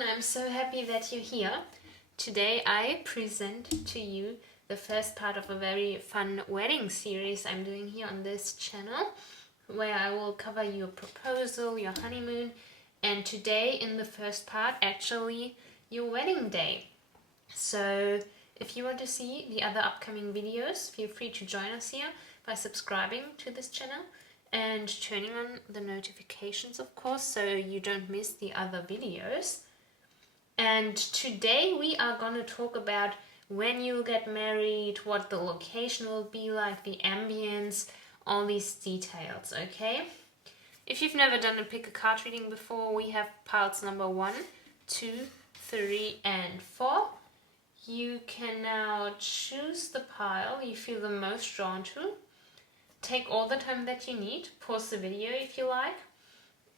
everyone, I'm so happy that you're here. Today I present to you the first part of a very fun wedding series I'm doing here on this channel, where I will cover your proposal, your honeymoon, and today in the first part actually your wedding day. So if you want to see the other upcoming videos, feel free to join us here by subscribing to this channel and turning on the notifications, of course, so you don't miss the other videos. And today we are going to talk about when you'll get married, what the location will be like, the ambience, all these details, okay? If you've never done a pick a card reading before, we have piles number 1, 2, 3 and 4. You can now choose the pile you feel the most drawn to. Take all the time that you need, pause the video if you like.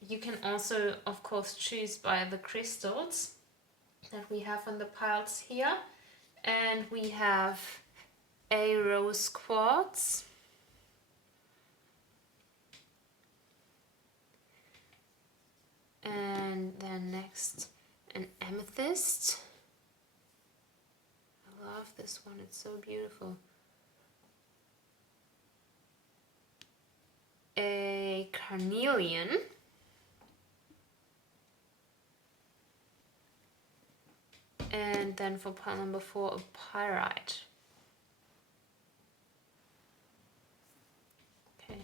You can also, of course, choose by the crystals that we have on the piles here. And we have a rose quartz, and then next an amethyst. I love this one, it's so beautiful. A carnelian, and then for pile number 4 a pyrite. Okay.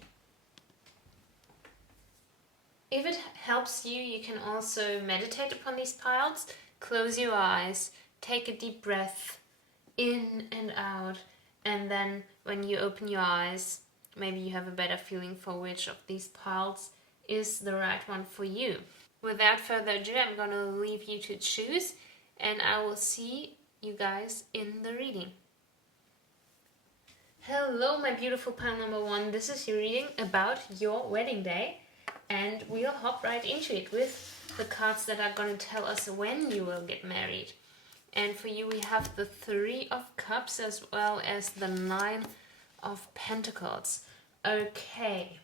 If it helps you, you can also meditate upon these piles. Close your eyes, take a deep breath in and out, and then when you open your eyes, maybe you have a better feeling for which of these piles is the right one for you. Without further ado, I'm going to leave you to choose, and I will see you guys in the reading. Hello, my beautiful pile number 1. This is your reading about your wedding day, and we'll hop right into it with the cards that are going to tell us when you will get married. And for you, we have the 3 of Cups as well as the 9 of Pentacles. Okay,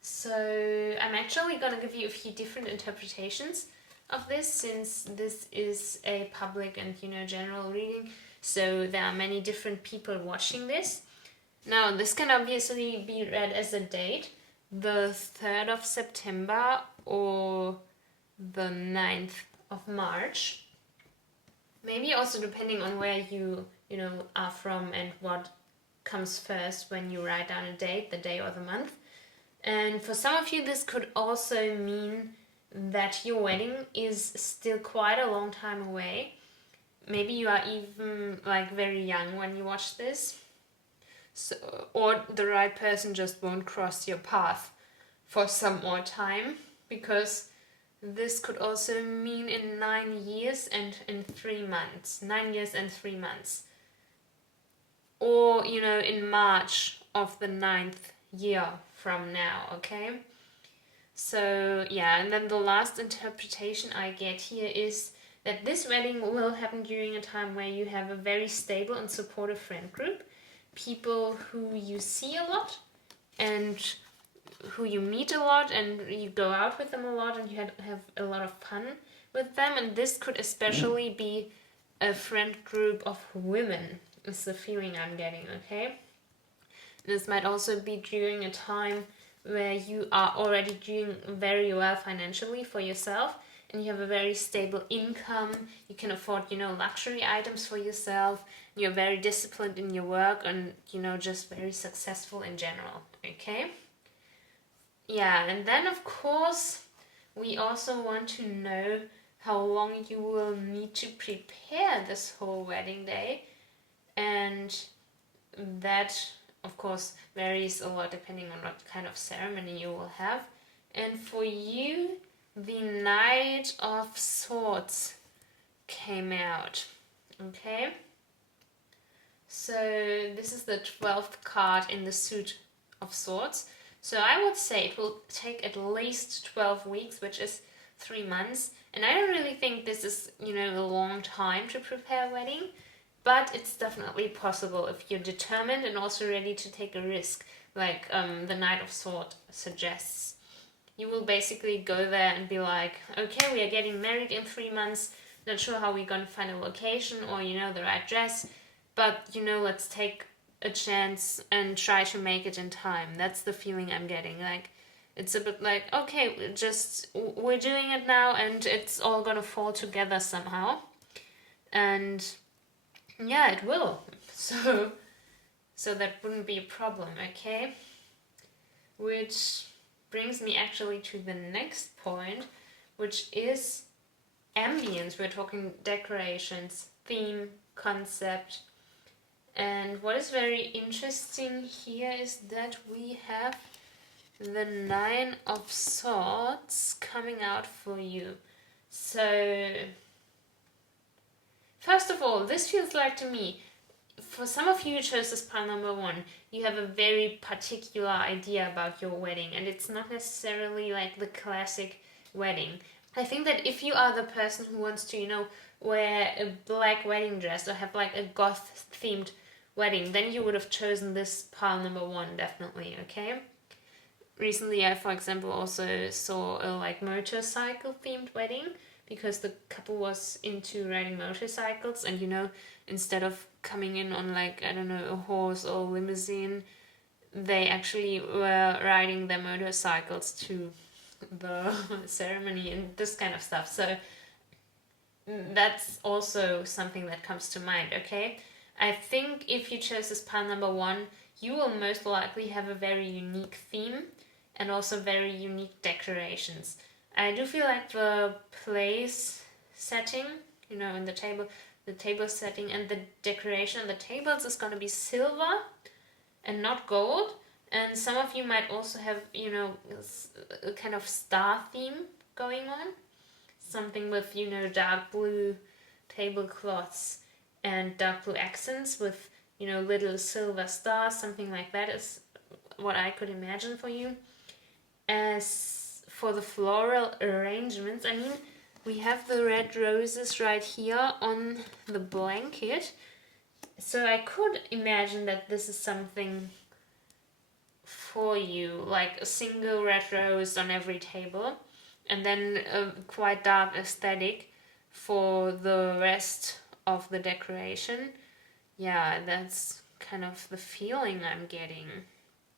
so I'm actually going to give you a few different interpretations of this, since this is a public and general reading, so there are many different people watching this. Now this can obviously be read as a date, the 3rd of September or the 9th of March. Maybe also depending on where you are from and what comes first when you write down a date, the day or the month. And for some of you this could also mean that your wedding is still quite a long time away. Maybe you are even like very young when you watch this, so, or the right person just won't cross your path for some more time, because this could also mean in 9 years and in 3 months. 9 years and 3 months. Or, in March of the 9th year from now, okay? So, yeah, and then the last interpretation I get here is that this wedding will happen during a time where you have a very stable and supportive friend group. People who you see a lot and who you meet a lot, and you go out with them a lot, and you have a lot of fun with them. And this could especially be a friend group of women, is the feeling I'm getting, okay? This might also be during a time where you are already doing very well financially for yourself, and you have a very stable income. You can afford, luxury items for yourself. You're very disciplined in your work, and, just very successful in general, okay? Yeah, and then of course we also want to know how long you will need to prepare this whole wedding day, and that of course varies a lot depending on what kind of ceremony you will have. And for you, the Knight of Swords came out, okay? So this is the 12th card in the suit of swords. So I would say it will take at least 12 weeks, which is 3 months. And I don't really think this is, a long time to prepare a wedding, but it's definitely possible if you're determined and also ready to take a risk, like the Knight of Swords suggests. You will basically go there and be like, okay, we are getting married in 3 months, not sure how we're gonna find a location or, you know, the right dress, but, you know, let's take a chance and try to make it in time. That's the feeling I'm getting. Like, it's a bit like, okay, we're doing it now and it's all gonna fall together somehow. And yeah, it will. So that wouldn't be a problem, okay? Which brings me actually to the next point, which is ambience. We're talking decorations, theme, concept. And what is very interesting here is that we have the 9 of Swords coming out for you. So, first of all, this feels like to me, for some of you who chose this pile number 1, you have a very particular idea about your wedding, and it's not necessarily like the classic wedding. I think that if you are the person who wants to, you know, wear a black wedding dress or have like a goth themed wedding, then you would have chosen this pile number 1, definitely, okay? Recently I, for example, also saw a like motorcycle themed wedding, because the couple was into riding motorcycles, and, you know, instead of coming in on like, I don't know, a horse or limousine, they actually were riding their motorcycles to the ceremony and this kind of stuff. So that's also something that comes to mind, okay? I think if you chose this pile number 1, you will most likely have a very unique theme and also very unique decorations. I do feel like the place setting, you know, in the table setting and the decoration on the tables is going to be silver and not gold. And some of you might also have, you know, a kind of star theme going on. Something with, you know, dark blue tablecloths and dark blue accents with, you know, little silver stars. Something like that is what I could imagine for you. As for the floral arrangements, I mean, we have the red roses right here on the blanket. So I could imagine that this is something for you, like a single red rose on every table, and then a quite dark aesthetic for the rest of the decoration. Yeah, that's kind of the feeling I'm getting.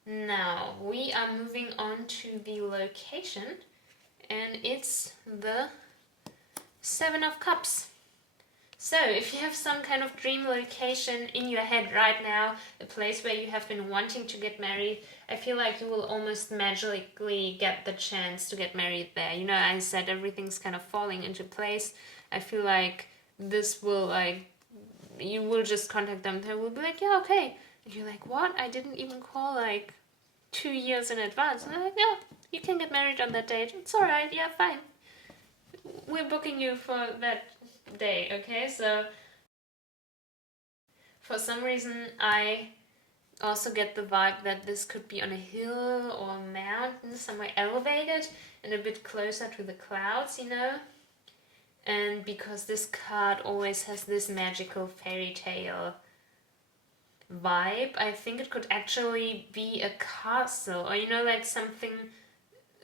Now, we are moving on to the location, and it's the 7 of Cups. So, if you have some kind of dream location in your head right now, a place where you have been wanting to get married, I feel like you will almost magically get the chance to get married there. You know, I said everything's kind of falling into place. I feel like this will, like, you will just contact them, they will be like, yeah, okay. And you're like, what? I didn't even call, like, 2 years in advance. And they're like, yeah, you can get married on that date. It's alright, yeah, fine. We're booking you for that day, okay? So for some reason I also get the vibe that this could be on a hill or a mountain, somewhere elevated and a bit closer to the clouds, you know? And because this card always has this magical fairy tale vibe, I think it could actually be a castle, or, you know, like something,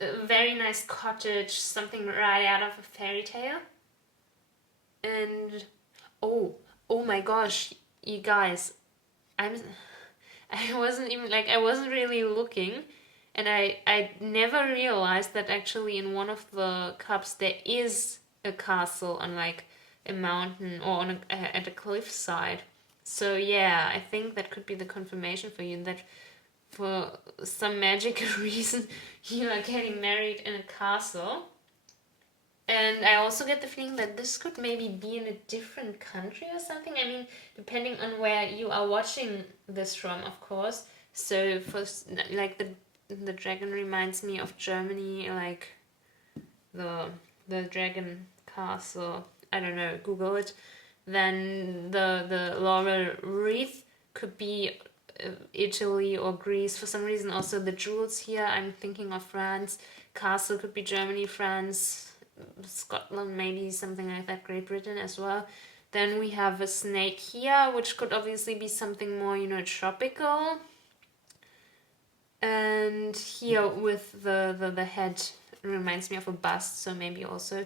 a very nice cottage, something right out of a fairy tale. And oh my gosh, you guys, I wasn't really looking, and I never realized that actually in one of the cups there is a castle on like a mountain or on at a cliffside. So yeah, I think that could be the confirmation for you that for some magical reason you are getting married in a castle. And I also get the feeling that this could maybe be in a different country or something. I mean, depending on where you are watching this from, of course. So for like the dragon reminds me of Germany, like the dragon castle. I don't know, Google it. Then the laurel wreath could be Italy or Greece. For some reason, also the jewels here, I'm thinking of France. Castle could be Germany, France, Scotland, maybe something like that, Great Britain as well. Then we have a snake here, which could obviously be something more, you know, tropical. And here with the head reminds me of a bust, so maybe also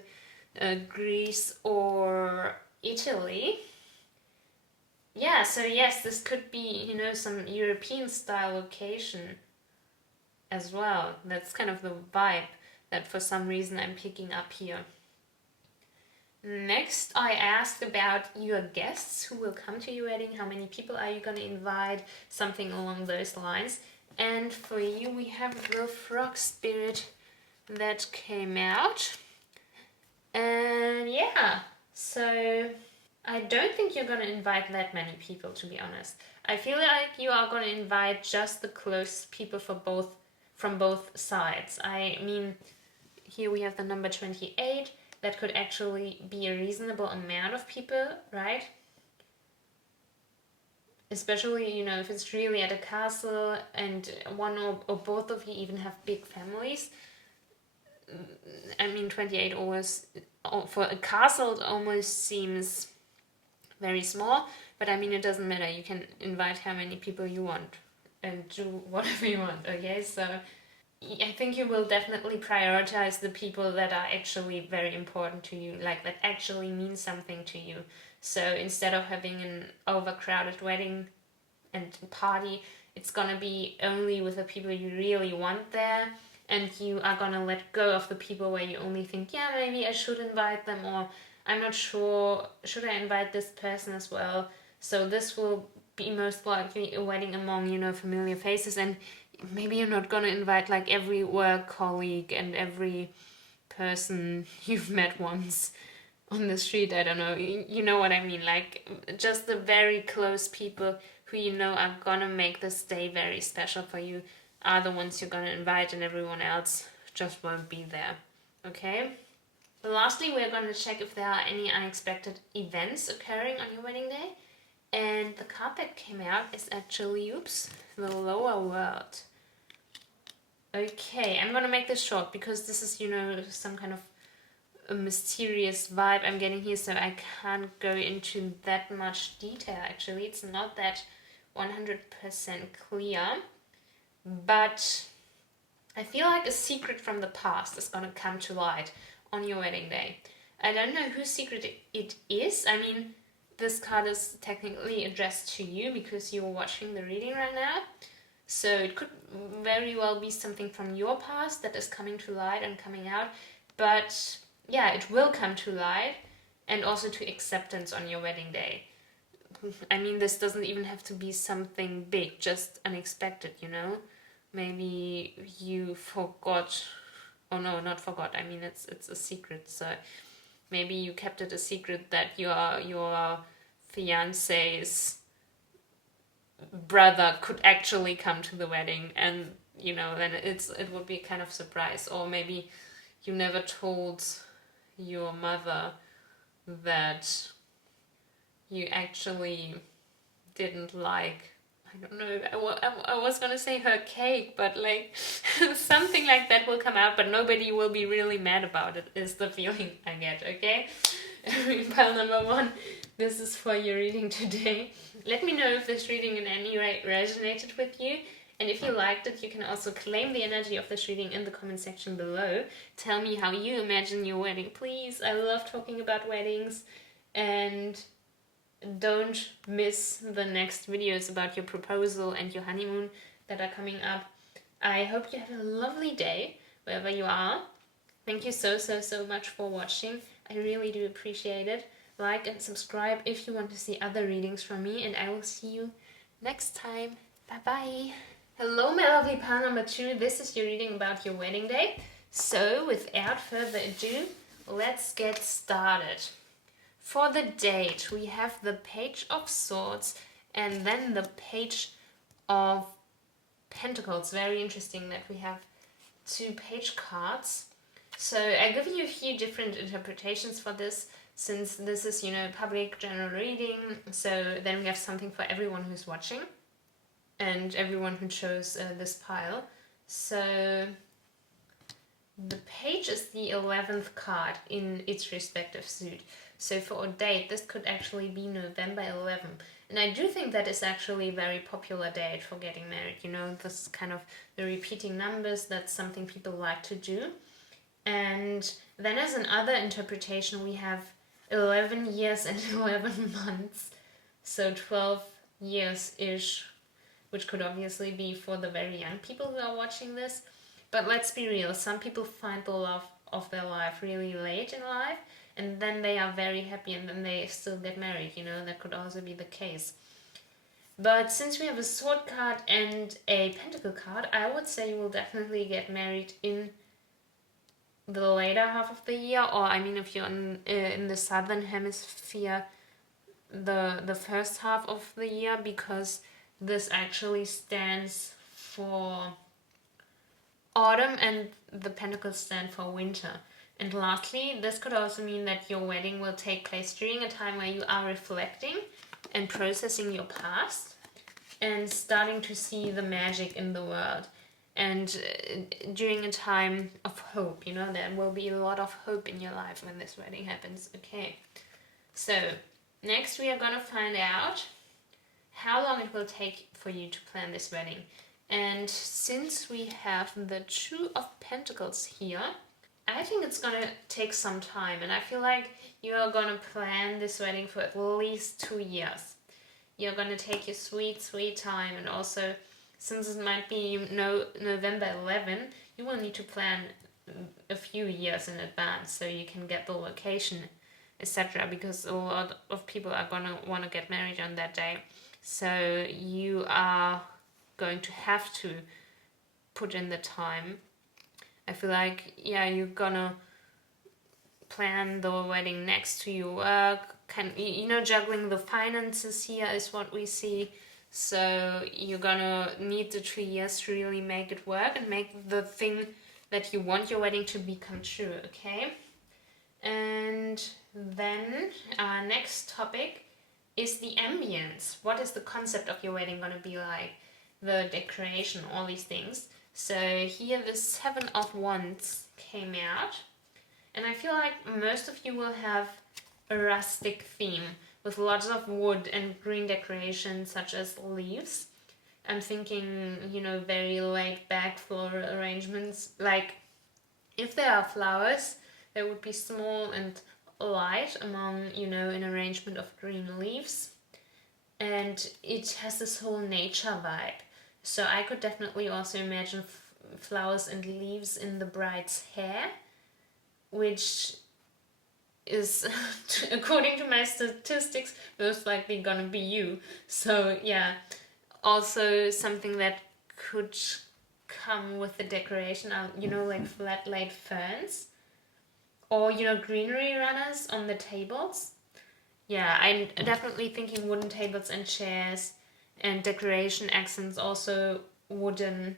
Greece or Italy. Yeah, so yes, this could be, you know, some European style location as well. That's kind of the vibe that for some reason I'm picking up here. Next, I asked about your guests who will come to your wedding. How many people are you going to invite? Something along those lines. And for you, we have the frog spirit that came out. And yeah, so I don't think you're going to invite that many people, to be honest. I feel like you are going to invite just the close people from both sides. I mean, here we have the number 28. That could actually be a reasonable amount of people, right? Especially, you know, if it's really at a castle and one or both of you even have big families. I mean, 28 always, for a castle, it almost seems very small, but I mean, it doesn't matter. You can invite how many people you want and do whatever you want, okay? So I think you will definitely prioritize the people that are actually very important to you, like that actually mean something to you. So instead of having an overcrowded wedding and party, it's gonna be only with the people you really want there, and you are gonna let go of the people where you only think, yeah, maybe I should invite them, or I'm not sure, should I invite this person as well? So this will be most likely a wedding among, you know, familiar faces, and maybe you're not gonna invite like every work colleague and every person you've met once on the street. I don't know, you know what I mean, like just the very close people who you know are gonna make this day very special for you are the ones you're gonna invite, and everyone else just won't be there. Okay, lastly, we're gonna check if there are any unexpected events occurring on your wedding day, and the card that came out is actually, oops, the lower world. Okay, I'm gonna make this short because this is, you know, some kind of a mysterious vibe I'm getting here, so I can't go into that much detail. Actually, it's not that 100% clear, but I feel like a secret from the past is gonna come to light on your wedding day. I don't know whose secret it is. I mean, this card is technically addressed to you because you're watching the reading right now. So it could very well be something from your past that is coming to light and coming out. But yeah, it will come to light, and also to acceptance on your wedding day. I mean, this doesn't even have to be something big, just unexpected, you know? Maybe you forgot, oh no, not forgot, I mean, it's a secret, so maybe you kept it a secret that your fiance's brother could actually come to the wedding, and you know, then it would be kind of surprise. Or maybe you never told your mother that you actually didn't like, I don't know, I was gonna say her cake, but like something like that will come out, but nobody will be really mad about it, is the feeling I get, okay? Pile number 1, this is for your reading today. Let me know if this reading in any way resonated with you, and if you liked it, you can also claim the energy of this reading in the comment section below. Tell me how you imagine your wedding, please. I love talking about weddings, and don't miss the next videos about your proposal and your honeymoon that are coming up. I hope you have a lovely day wherever you are. Thank you so much for watching. I really do appreciate it. Like and subscribe if you want to see other readings from me, and I will see you next time. Bye bye. Hello my lovely pile number 2, this is your reading about your wedding day. So without further ado, let's get started. For the date, we have the Page of Swords and then the Page of Pentacles. Very interesting that we have 2 page cards. So I give you a few different interpretations for this, since this is, you know, public general reading. So then we have something for everyone who's watching and everyone who chose this pile. So the page is the 11th card in its respective suit. So for a date, this could actually be November 11th. And I do think that is actually a very popular date for getting married. You know, this kind of the repeating numbers, that's something people like to do. And then as another interpretation, we have 11 years and 11 months, so 12 years-ish, which could obviously be for the very young people who are watching this. But let's be real, some people find the love of their life really late in life, and then they are very happy and then they still get married, that could also be the case. But since we have a sword card and a pentacle card, I would say you will definitely get married in the later half of the year, or I mean if you're in the southern hemisphere, the first half of the year, because this actually stands for autumn and the pentacles stand for winter. And lastly, this could also mean that your wedding will take place during a time where you are reflecting and processing your past and starting to see the magic in the world. And during a time of hope, there will be a lot of hope in your life when this wedding happens. Okay, so next we are going to find out how long it will take for you to plan this wedding. And since we have the Two of Pentacles here, I think it's going to take some time. And I feel like you are going to plan this wedding for at least 2 years. You're going to take your sweet, sweet time. And also, since it might be November 11, you will need to plan a few years in advance so you can get the location, etc. Because a lot of people are going to want to get married on that day. So you are going to have to put in the time. I feel like, you're gonna plan the wedding next to your work. Juggling the finances here is what we see. So you're gonna need the 3 years to really make it work and make the thing that you want your wedding to become true, okay? And then our next topic is the ambience. What is the concept of your wedding gonna be like? The decoration, all these things. So here the 7 of Wands came out. And I feel like most of you will have a rustic theme with lots of wood and green decorations such as leaves. I'm thinking, very laid back floral arrangements. Like if there are flowers, they would be small and light among, an arrangement of green leaves. And it has this whole nature vibe. So I could definitely also imagine flowers and leaves in the bride's hair, which is, according to my statistics, most likely gonna be you. So yeah, also something that could come with the decoration are, like flat laid ferns, or, greenery runners on the tables. Yeah, I'm definitely thinking wooden tables and chairs, and decoration accents, also wooden.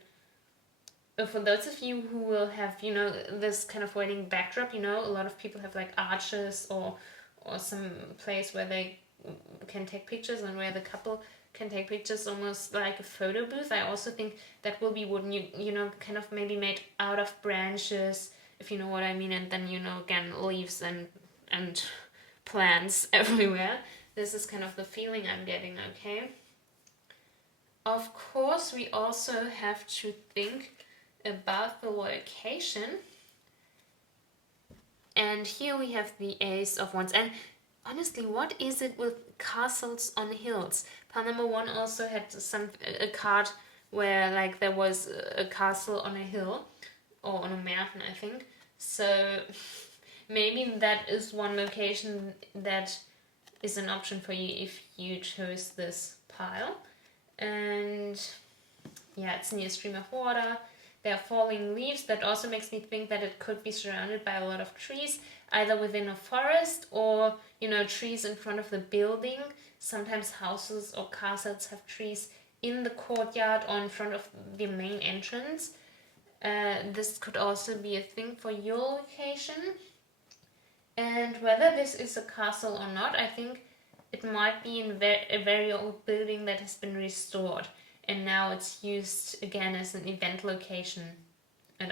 For those of you who will have, this kind of wedding backdrop, a lot of people have like arches or some place where they can take pictures and where the couple can take pictures, almost like a photo booth. I also think that will be wooden, kind of maybe made out of branches, if you know what I mean, and then, again, leaves and plants everywhere. This is kind of the feeling I'm getting, okay? Of course, we also have to think about the location. And here we have the Ace of Wands. And honestly, what is it with castles on hills? Pile number 1 also had a card where like there was a castle on a hill, or on a mountain, I think. So maybe that is one location that is an option for you if you chose this pile. And yeah, it's near a stream of water. There are falling leaves. That also makes me think that it could be surrounded by a lot of trees, either within a forest or, trees in front of the building. Sometimes houses or castles have trees in the courtyard or in front of the main entrance. This could also be a thing for your location. And whether this is a castle or not, I think it might be in a very old building that has been restored, and now it's used again as an event location and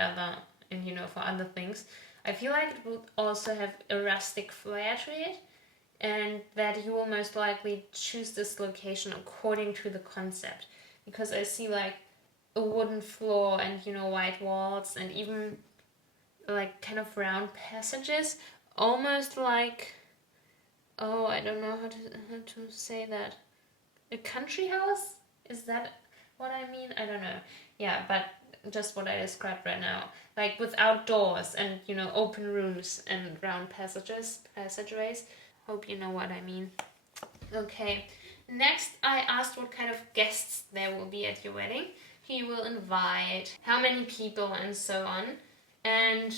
for other things. I feel like it would also have a rustic flair to it, and that you will most likely choose this location according to the concept, because I see like a wooden floor and white walls, and even like kind of round passages, almost like, oh, I don't know how to say that. A country house? Is that what I mean? I don't know. Yeah, but just what I described right now. Like without doors and, open rooms and round passageways. Hope you know what I mean. Okay, next I asked what kind of guests there will be at your wedding. Who you will invite, how many people, and so on. And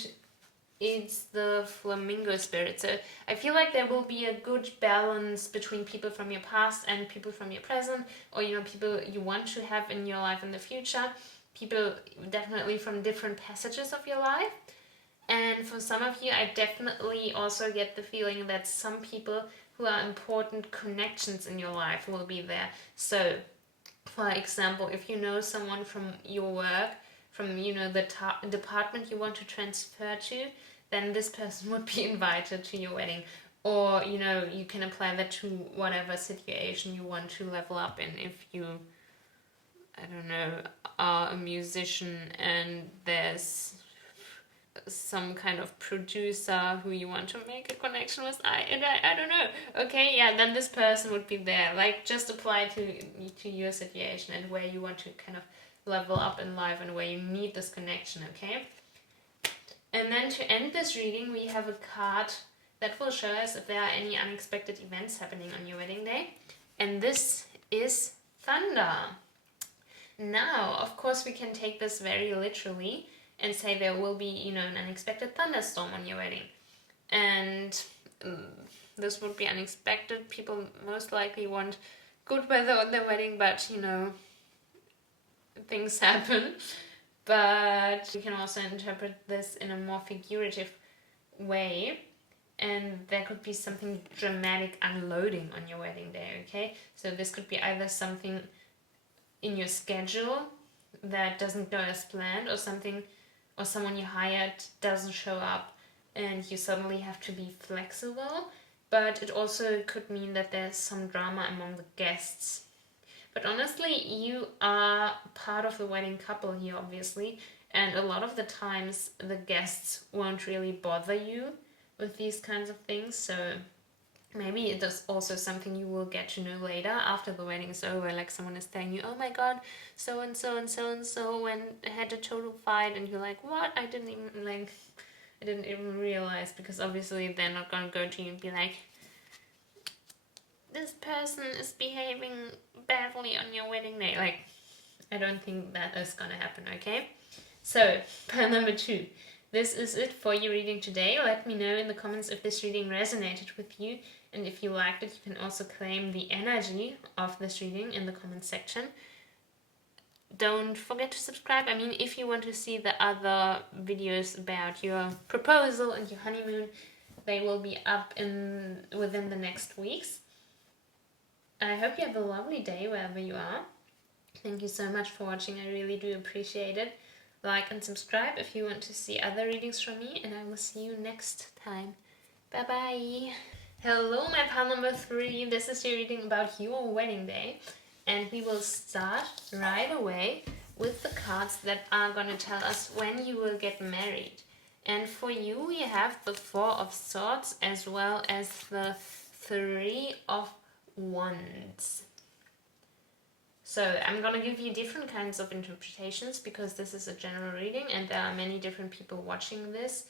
it's the flamingo spirit. So I feel like there will be a good balance between people from your past and people from your present, or people you want to have in your life in the future. People definitely from different passages of your life. And for some of you, I definitely also get the feeling that some people who are important connections in your life will be there. So, for example, if you know someone from your work, from the department you want to transfer to, then this person would be invited to your wedding. Or, you can apply that to whatever situation you want to level up in. If you, I don't know, are a musician and there's some kind of producer who you want to make a connection with, I don't know. Okay, yeah, then this person would be there. Like, just apply to your situation and where you want to kind of level up in life and where you need this connection, okay? And then to end this reading, we have a card that will show us if there are any unexpected events happening on your wedding day. And this is thunder. Now, of course, we can take this very literally and say there will be, an unexpected thunderstorm on your wedding. And this would be unexpected. People most likely want good weather on their wedding, but, things happen. But we can also interpret this in a more figurative way. And there could be something dramatic unloading on your wedding day, okay? So this could be either something in your schedule that doesn't go as planned, or someone you hired doesn't show up and you suddenly have to be flexible. But it also could mean that there's some drama among the guests. But honestly, you are part of the wedding couple here, obviously, and a lot of the times the guests won't really bother you with these kinds of things. So maybe it is also something you will get to know later after the wedding is over. Like someone is telling you, oh my god, so and so and so and so had a total fight, and you're like, what? I didn't even realize, because obviously they're not gonna go to you and be like, this person is behaving badly on your wedding day. Like, I don't think that is gonna happen, okay? So, pile number 2. This is it for your reading today. Let me know in the comments if this reading resonated with you, and if you liked it, you can also claim the energy of this reading in the comment section. Don't forget to subscribe. I mean, if you want to see the other videos about your proposal and your honeymoon, they will be up within the next weeks. I hope you have a lovely day wherever you are. Thank you so much for watching. I really do appreciate it. Like and subscribe if you want to see other readings from me, and I will see you next time. Bye bye. Hello, my pal number 3. This is your reading about your wedding day, and we will start right away with the cards that are going to tell us when you will get married. And for you, we have the 4 of Swords as well as the 3 of Wands. So I'm going to give you different kinds of interpretations, because this is a general reading and there are many different people watching this.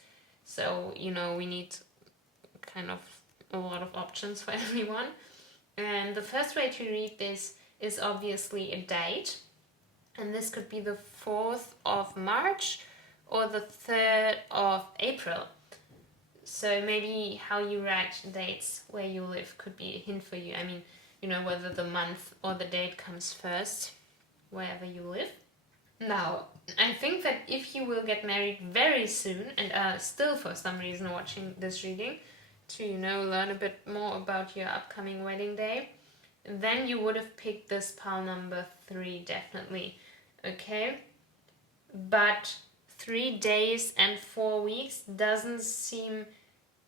So, we need kind of a lot of options for everyone. And the first way to read this is obviously a date. And this could be the 4th of March or the 3rd of April. So maybe how you write dates where you live could be a hint for you. I mean, whether the month or the date comes first, wherever you live. Now, I think that if you will get married very soon and are still for some reason watching this reading to, learn a bit more about your upcoming wedding day, then you would have picked this pile number 3, definitely. Okay? But 3 days and 4 weeks doesn't seem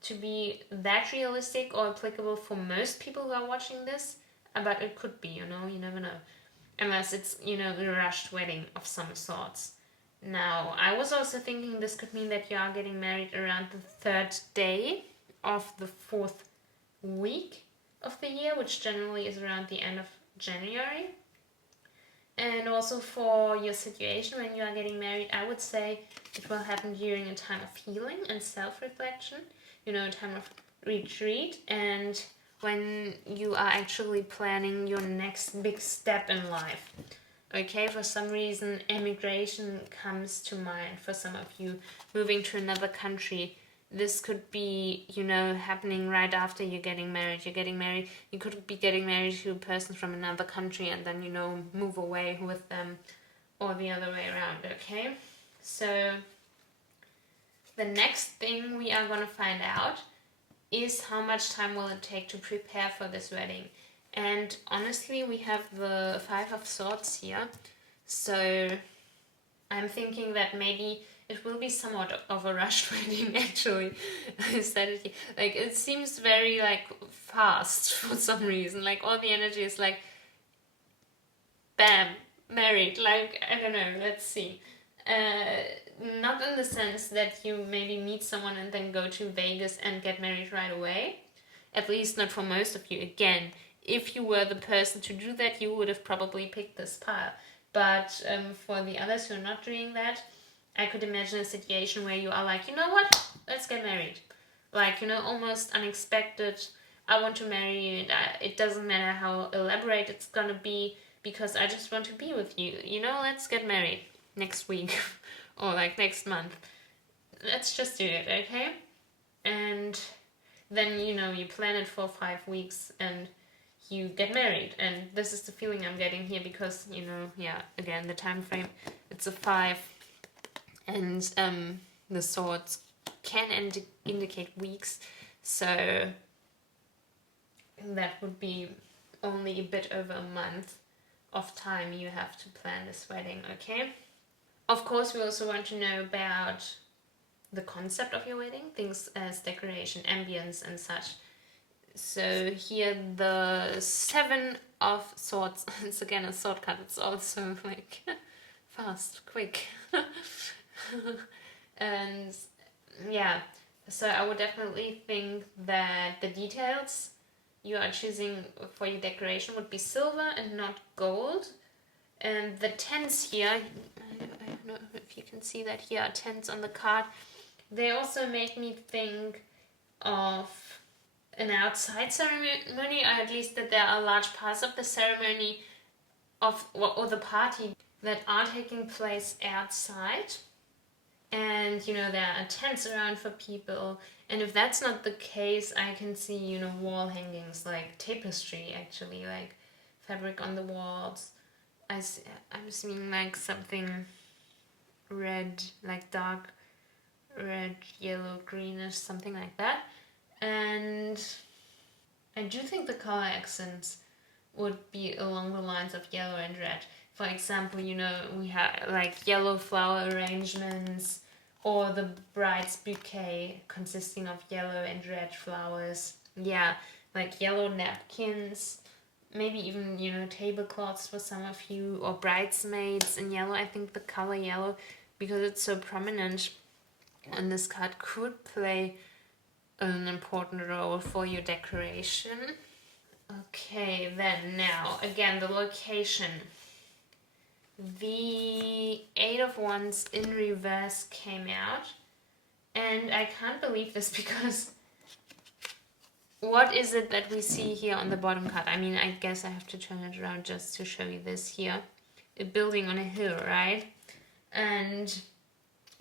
to be that realistic or applicable for most people who are watching this, but it could be, you never know. Unless it's, a rushed wedding of some sorts. Now, I was also thinking this could mean that you are getting married around the third day of the fourth week of the year, which generally is around the end of January. And also for your situation when you are getting married, I would say it will happen during a time of healing and self-reflection, a time of retreat, and when you are actually planning your next big step in life. Okay, for some reason, emigration comes to mind for some of you, moving to another country. This could be, happening right after you're getting married. You could be getting married to a person from another country and then, move away with them, or the other way around, okay? So, the next thing we are going to find out is how much time will it take to prepare for this wedding. And honestly, we have the Five of Swords here. So I'm thinking that maybe it will be somewhat of a rushed wedding, actually. I said it here. Like, it seems very, fast for some reason. Like, all the energy is like, bam, married. Like, I don't know, let's see. Not in the sense that you maybe meet someone and then go to Vegas and get married right away. At least not for most of you. Again, if you were the person to do that, you would have probably picked this pile. But for the others who are not doing that, I could imagine a situation where you are like, you know what, let's get married. Like, almost unexpected. I want to marry you. It doesn't matter how elaborate it's gonna be, because I just want to be with you. Let's get married next week or next month. Let's just do it, okay? And then, you plan it for 5 weeks and you get married. And this is the feeling I'm getting here because, again, the time frame, it's a 5. And the swords can indicate weeks. So that would be only a bit over a month of time you have to plan this wedding, okay? Of course, we also want to know about the concept of your wedding, things as decoration, ambience, and such. So here the 7 of Swords, it's again a sword card, it's also fast, quick. And yeah, so I would definitely think that the details you are choosing for your decoration would be silver and not gold. And the tents here, I don't know if you can see that here are tents on the card. They also make me think of an outside ceremony, or at least that there are large parts of the ceremony or the party that are taking place outside. And, there are tents around for people. And if that's not the case, I can see, wall hangings, like tapestry, actually, like fabric on the walls. I'm seeing something red, dark red, yellow, greenish, something like that. And I do think the color accents would be along the lines of yellow and red. For example, we have yellow flower arrangements, or the bride's bouquet consisting of yellow and red flowers. Yeah, yellow napkins, maybe even, tablecloths for some of you, or bridesmaids in yellow. I think the color yellow, because it's so prominent on this card, could play an important role for your decoration. Okay, then now, again, the location. The 8 of Wands in reverse came out, and I can't believe this because what is it that we see here on the bottom card? I mean, I guess I have to turn it around just to show you this here. A building on a hill, right? And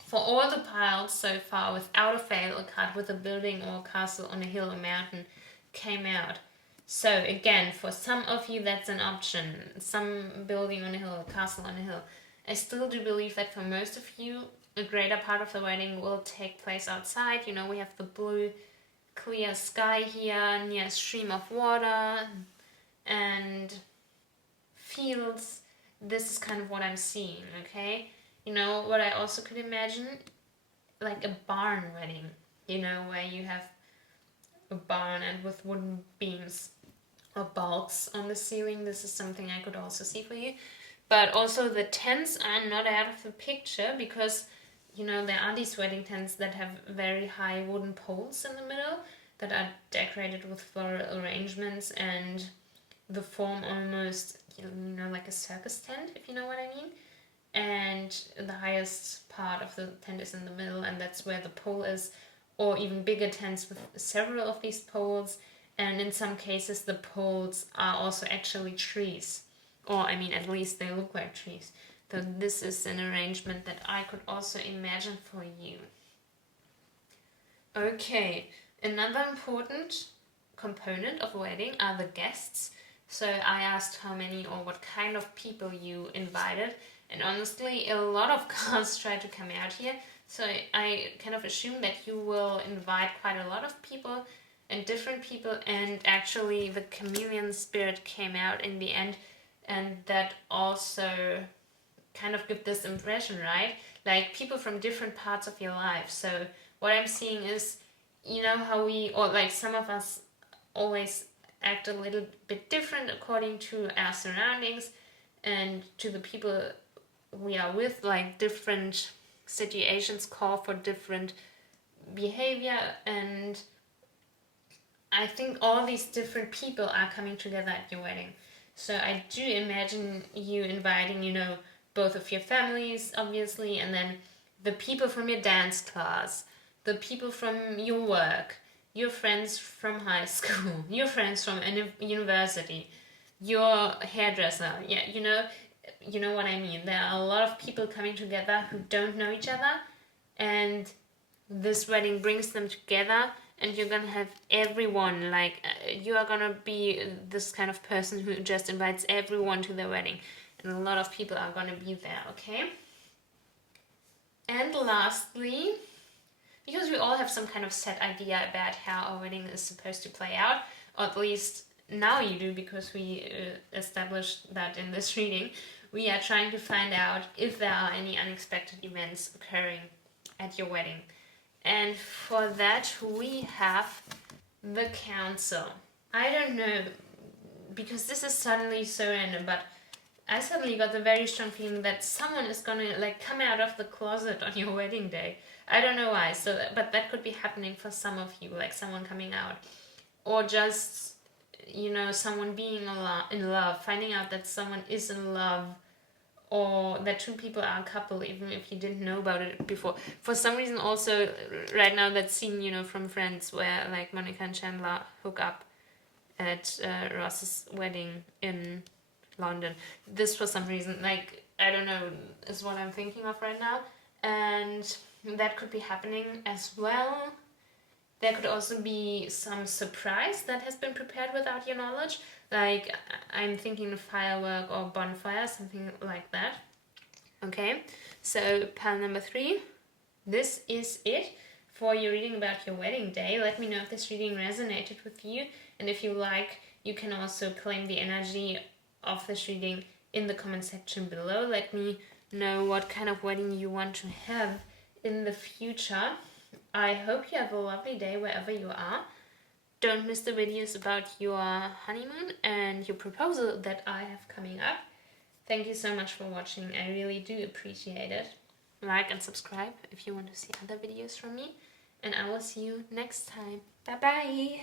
for all the piles so far, without a fail, a card with a building or a castle on a hill or mountain came out. So again, for some of you that's an option, some building on a hill, a castle on a hill. I still do believe that for most of you, a greater part of the wedding will take place outside. We have the blue, clear sky here, near a stream of water, and fields. This is kind of what I'm seeing, okay? What I also could imagine, like a barn wedding, where you have a barn and with wooden beams or bulks on the ceiling. This is something I could also see for you. But also the tents are not out of the picture because, you know, there are these wedding tents that have very high wooden poles in the middle that are decorated with floral arrangements and the form almost, you know, like a circus tent, if you know what I mean. And the highest part of the tent is in the middle, and that's where the pole is, or even bigger tents with several of these poles. And in some cases, the poles are also actually trees, or I mean, at least they look like trees. So this is an arrangement that I could also imagine for you. Okay, another important component of a wedding are the guests. So I asked how many or what kind of people you invited, and honestly, a lot of cars try to come out here. So I kind of assume that you will invite quite a lot of people and different people, and actually the chameleon spirit came out in the end, and that also kind of give this impression, right? Like people from different parts of your life. So what I'm seeing is, you know how we, or like some of us always act a little bit different according to our surroundings and to the people we are with, like different situations call for different behavior, and I think all these different people are coming together at your wedding. So I do imagine you inviting, you know, both of your families, obviously, and then the people from your dance class, the people from your work, your friends from high school, your friends from university, your hairdresser. Yeah, you know what I mean. There are a lot of people coming together who don't know each other, and this wedding brings them together, and you're gonna have everyone, like you are gonna be this kind of person who just invites everyone to their wedding, and a lot of people are gonna be there, okay? And lastly, because we all have some kind of set idea about how a wedding is supposed to play out, or at least now you do because we established that in this reading, we are trying to find out if there are any unexpected events occurring at your wedding. And for that, we have the council. I don't know, because this is suddenly so random, but I suddenly got the very strong feeling that someone is gonna like come out of the closet on your wedding day. I don't know why. So, but that could be happening for some of you, like someone coming out, or just, you know, someone being in love, finding out that someone is in love, or that two people are a couple, even if you didn't know about it before. For some reason, also right now that scene, you know, from Friends, where like Monica and Chandler hook up at Ross's wedding in London. This for some reason, like I don't know, is what I'm thinking of right now, and that could be happening as well. There could also be some surprise that has been prepared without your knowledge. Like, I'm thinking of firework or bonfire, something like that. Okay, so pile number 3. This is it for your reading about your wedding day. Let me know if this reading resonated with you. And if you like, you can also claim the energy of this reading in the comment section below. Let me know what kind of wedding you want to have in the future. I hope you have a lovely day wherever you are. Don't miss the videos about your honeymoon and your proposal that I have coming up. Thank you so much for watching. I really do appreciate it. Like and subscribe if you want to see other videos from me. And I will see you next time. Bye bye!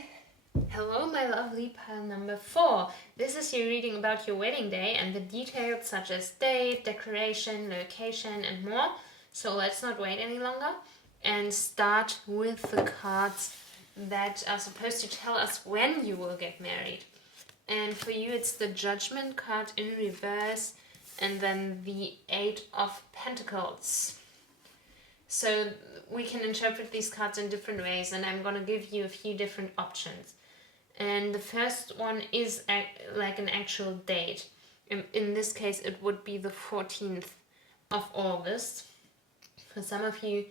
Hello my lovely pile number 4. This is your reading about your wedding day and the details such as date, decoration, location and more. So let's not wait any longer and start with the cards that are supposed to tell us when you will get married. And for you it's the Judgment card in reverse and then the 8 of Pentacles. So we can interpret these cards in different ways, and I'm going to give you a few different options. And the first one is like an actual date. In this case it would be the 14th of August. For some of you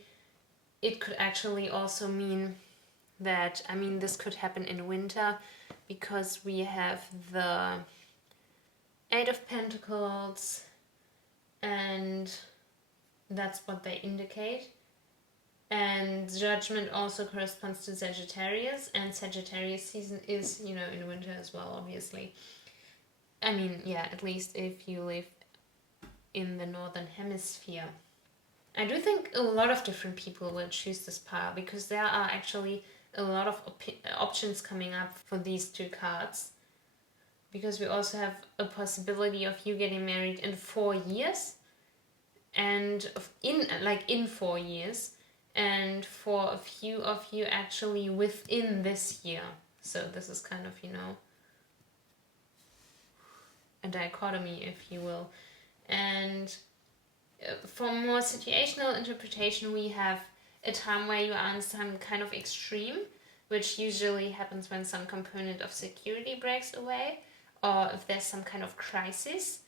it could actually also mean that, I mean, this could happen in winter because we have the 8 of Pentacles and that's what they indicate. And Judgment also corresponds to Sagittarius, and Sagittarius season is, you know, in winter as well, obviously. I mean, yeah, at least if you live in the Northern Hemisphere. I do think a lot of different people will choose this pile because there are actually a lot of options coming up for these two cards. Because we also have a possibility of you getting married in 4 years, and in 4 years, and for a few of you actually within this year. So this is kind of, a dichotomy, if you will. And for more situational interpretation, we have a time where you are in some kind of extreme, which usually happens when some component of security breaks away, or if there's some kind of crisis.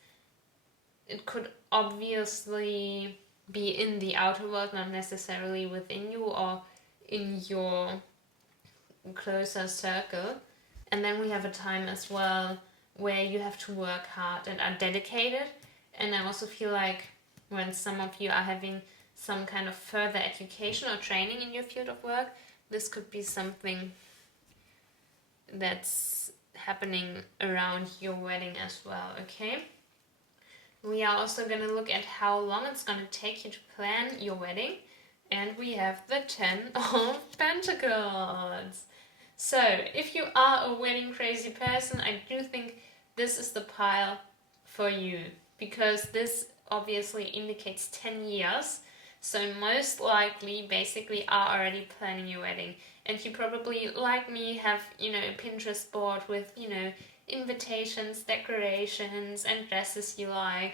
It could obviously be in the outer world, not necessarily within you or in your closer circle. And then we have a time as well where you have to work hard and are dedicated. And I also feel like when some of you are having some kind of further education or training in your field of work, this could be something that's happening around your wedding as well, okay? We are also going to look at how long it's going to take you to plan your wedding. And we have the 10 of Pentacles. So, if you are a wedding crazy person, I do think this is the pile for you. Because this obviously indicates 10 years. So most likely, basically, are already planning your wedding. And you probably, like me, have, a Pinterest board with, invitations, decorations, and dresses you like.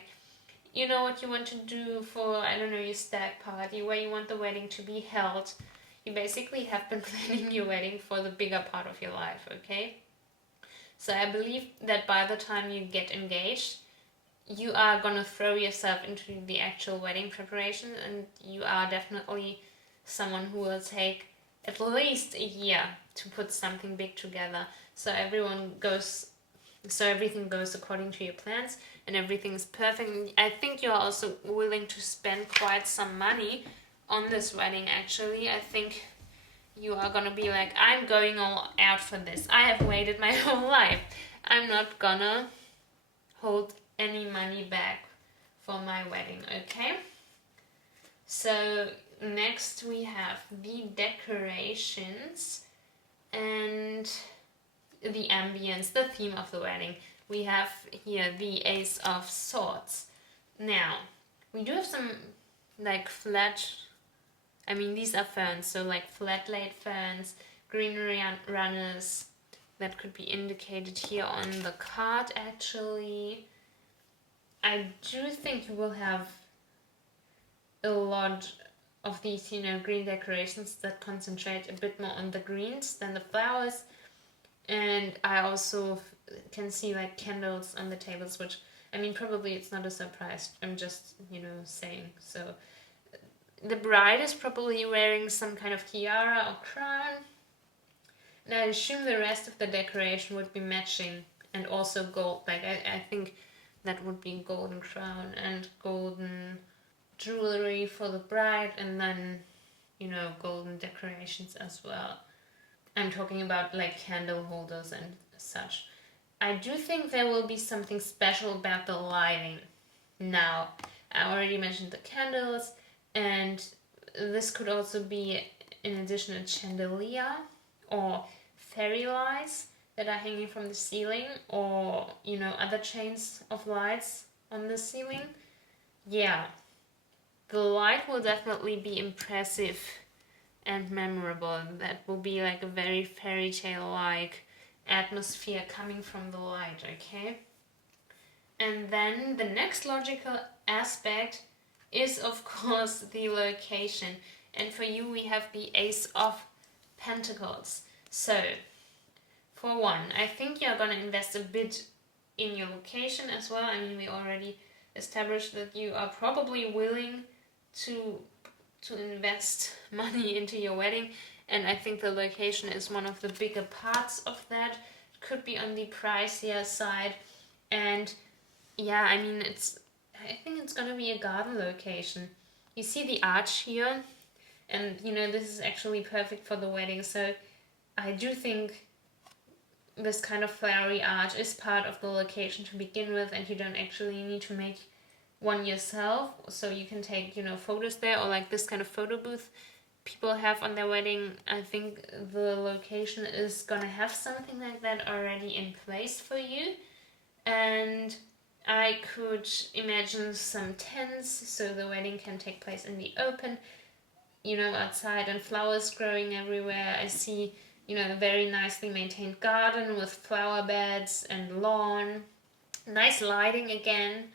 You know what you want to do for, your stag party, where you want the wedding to be held. You basically have been planning your wedding for the bigger part of your life, okay? So I believe that by the time you get engaged, you are gonna throw yourself into the actual wedding preparation, and you are definitely someone who will take at least a year to put something big together. So everything goes according to your plans and everything is perfect. I think you're also willing to spend quite some money on this wedding actually. I think you are gonna be like, I'm going all out for this. I have waited my whole life. I'm not gonna hold any money back for my wedding, okay? So next we have the decorations and the ambience, the theme of the wedding. We have here the Ace of Swords. Now, we do have some these are ferns, so flat laid ferns, greenery runners, that could be indicated here on the card actually. I do think you will have a lot of these, green decorations that concentrate a bit more on the greens than the flowers. And I also can see candles on the tables, which, probably it's not a surprise. I'm just, saying. So the bride is probably wearing some kind of tiara or crown. And I assume the rest of the decoration would be matching and also gold. I think that would be golden crown and golden jewelry for the bride, and then, golden decorations as well. I'm talking about candle holders and such. I do think there will be something special about the lighting. Now, I already mentioned the candles, and this could also be, in addition, a chandelier or fairy lights that are hanging from the ceiling, or, other chains of lights on the ceiling. Yeah, the light will definitely be impressive and memorable. That will be a very fairy tale-like atmosphere coming from the light, okay? And then the next logical aspect is, of course, the location. And for you, we have the Ace of Pentacles. So, for one, I think you're gonna invest a bit in your location as well. We already established that you are probably willing to invest money into your wedding, and I think the location is one of the bigger parts of that. It could be on the pricier side, and yeah, I think it's gonna be a garden location. You see the arch here, and this is actually perfect for the wedding. So I do think this kind of flowery arch is part of the location to begin with, and you don't actually need to make one yourself, so you can take, you know, photos there, or like this kind of photo booth people have on their wedding. I think the location is gonna have something like that already in place for you. And I could imagine some tents so the wedding can take place in the open, you know, outside, and flowers growing everywhere. I see, you know, a very nicely maintained garden with flower beds and lawn, nice lighting again.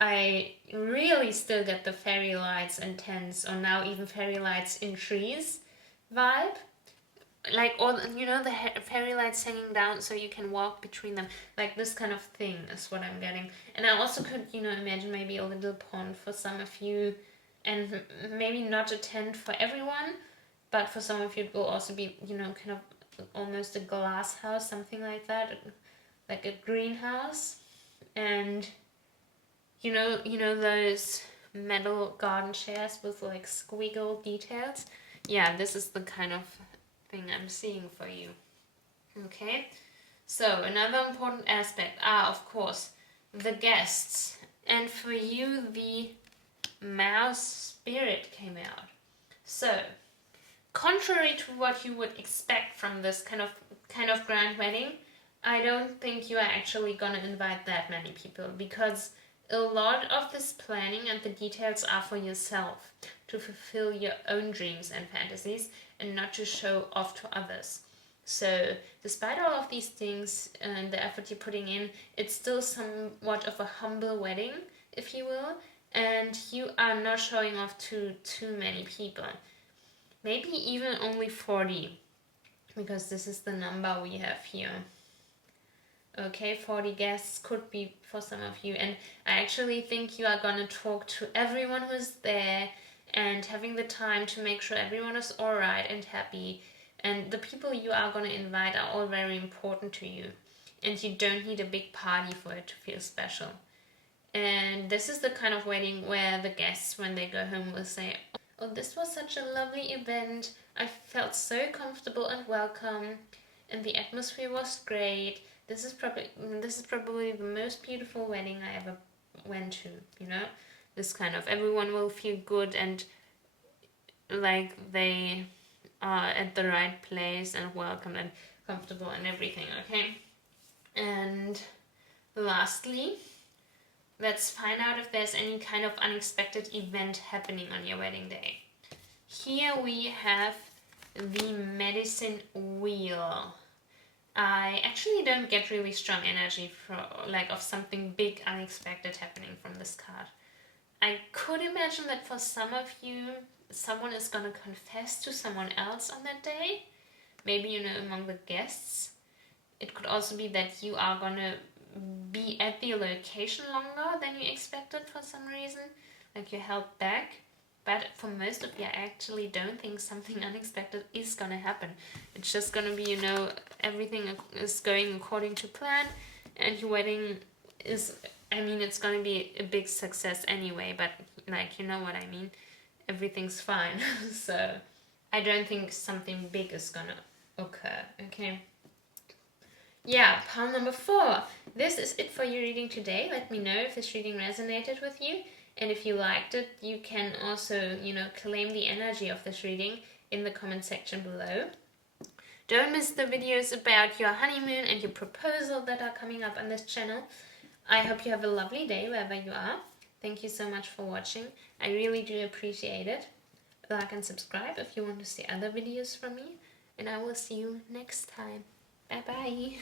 I really still get the fairy lights and tents, or now even fairy lights in trees vibe. Like, or, you know, the fairy lights hanging down so you can walk between them. Like, this kind of thing is what I'm getting. And I also could, you know, imagine maybe a little pond for some of you, and maybe not a tent for everyone, but for some of you it will also be, you know, kind of almost a glass house, something like that, like a greenhouse. And you know those metal garden chairs with like squiggle details? Yeah, this is the kind of thing I'm seeing for you. Okay, so another important aspect are, of course, the guests. And for you, the mouse spirit came out. So, contrary to what you would expect from this kind of grand wedding, I don't think you are actually gonna invite that many people, because a lot of this planning and the details are for yourself, to fulfill your own dreams and fantasies, and not to show off to others. So, despite all of these things and the effort you're putting in, it's still somewhat of a humble wedding, if you will, and you are not showing off to too many people. Maybe even only 40, because this is the number we have here. Okay, 40 guests could be for some of you, and I actually think you are gonna talk to everyone who's there and having the time to make sure everyone is alright and happy, and the people you are gonna invite are all very important to you, and you don't need a big party for it to feel special. And this is the kind of wedding where the guests, when they go home, will say, "Oh, this was such a lovely event. I felt so comfortable and welcome, and the atmosphere was great. This is probably the most beautiful wedding I ever went to." You know, this kind of, everyone will feel good and like they are at the right place and welcome and comfortable and everything. Okay, and lastly, let's find out if there's any kind of unexpected event happening on your wedding day. Here we have the medicine wheel. I actually don't get really strong energy for, like, of something big unexpected happening from this card. I could imagine that for some of you, someone is gonna confess to someone else on that day. Maybe, you know, among the guests. It could also be that you are gonna be at the location longer than you expected for some reason, like you're held back. But for most of you, I actually don't think something unexpected is gonna happen. It's just gonna be, you know, everything is going according to plan, and your wedding is, I mean, it's gonna be a big success anyway, but, like, you know what I mean? Everything's fine. So I don't think something big is gonna occur, okay? Yeah, pile number 4. This is it for your reading today. Let me know if this reading resonated with you. And if you liked it, you can also, you know, claim the energy of this reading in the comment section below. Don't miss the videos about your honeymoon and your proposal that are coming up on this channel. I hope you have a lovely day wherever you are. Thank you so much for watching. I really do appreciate it. Like and subscribe if you want to see other videos from me. And I will see you next time. Bye bye.